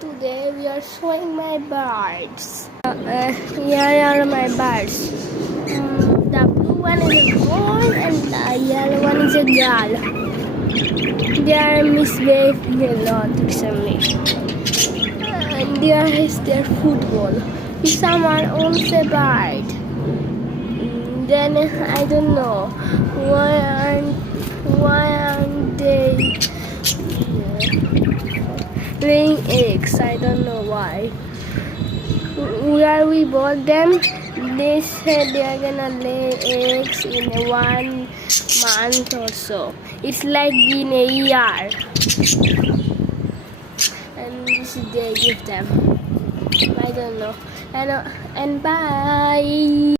today we are showing my birds. Here are my birds. The blue one is a boy and the yellow one is a girl. They are misbehaving a lot recently. And there is their football. Someone owns a bird. Then I don't know why aren't they laying eggs? I don't know why. Where we bought them, they said they are gonna lay eggs in 1 month or so. It's like in a year. And this is they give them. I don't know. And bye.